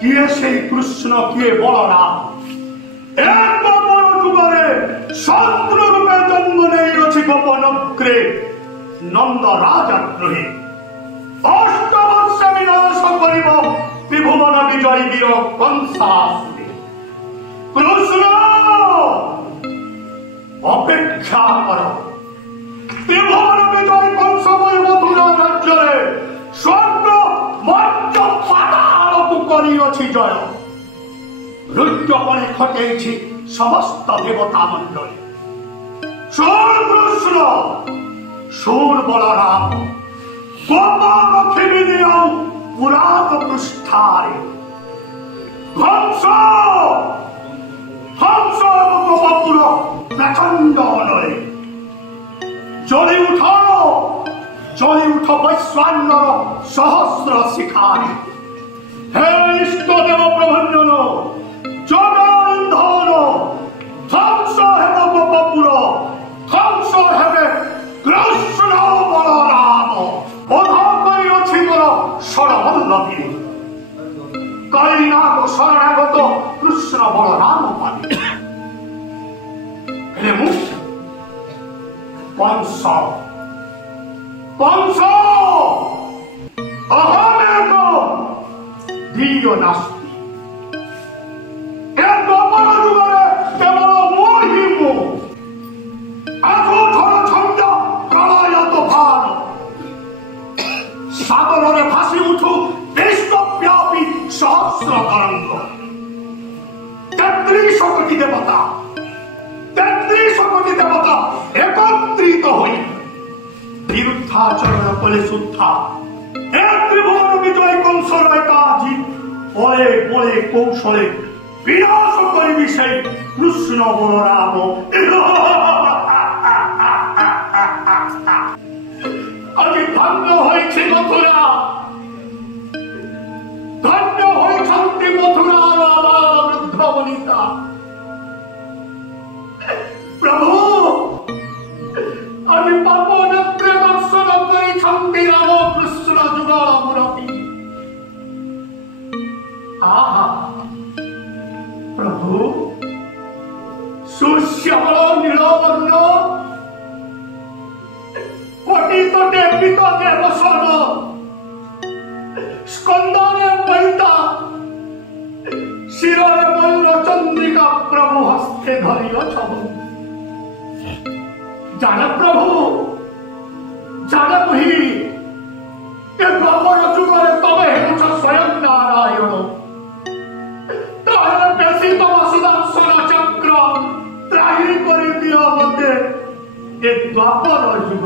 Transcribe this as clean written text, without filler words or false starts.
किए से कृष्ण किए बलराम एक बड़ जुगरे शत्रु रूपे जन्म नहीं गोपनग्रे नंद राजा गृहे अष्टवर्ष विनाश करिब त्रिभुवन विजय वीर कंसासुरे कृष्ण अपेक्षा कर त्रिभुवन विजय कंसमय मथुरा राज्य स्वर्ग मध्य पाताल को करी जय नृत्यपणे खटे समस्त देवता मंडल शोर कृष्ण शोर बलराम गोपाल खेली पुरात पृष्ठारे हंस हंस गोपपुर प्रचंड अनरे जलि उठ वैश्वानर सहस्र शिखारी हे इष्ट देव प्रभंजन जगन्धन ध्वंस हेब गोपपुर ध्वंस हेबे कृष्ण बलराम अधकई मोर षड़वल्लभी कैनाक शरणागत कृष्ण बलराम पानी हेले मु कंस कंस अहमेक धीर नास्ति ए गोपाल जुगरे केवल मोहि मो आगोधर छंद प्रलय तोफान सागरे भासी उठू विश्वव्यापी सहस्र तरंग 33 कोटि देवता 33 कोटि देवता एकत्रित होई विरुद्धाचरण कले सुद्धा एक त्रिभुवन विजय कंसर एकाजी बले बले कौशले विनाश करिबि से कृष्ण बलराम अति धन्य होइछे मथुरा धन्य होइछन्ति मथुरार वृद्ध वनिता प्रभु अति पाप नेत्रे दर्शन करिछन्ति राम कृष्ण जुगल मुरति आहा प्रभु सुश्यामल नीलवर्ण कोटि कोटि पित देवसन स्कंदने पैता शिरे मयूर चंद्रिका प्रभु हस्ते धरि अछबु जान प्रभु जान ही ए द्वापर जुगरे तबे हेछ स्वयं नारायण ताहले बेसी तम सुदर्शन चक्र त्राही करि दियो मते ए द्वापर जुग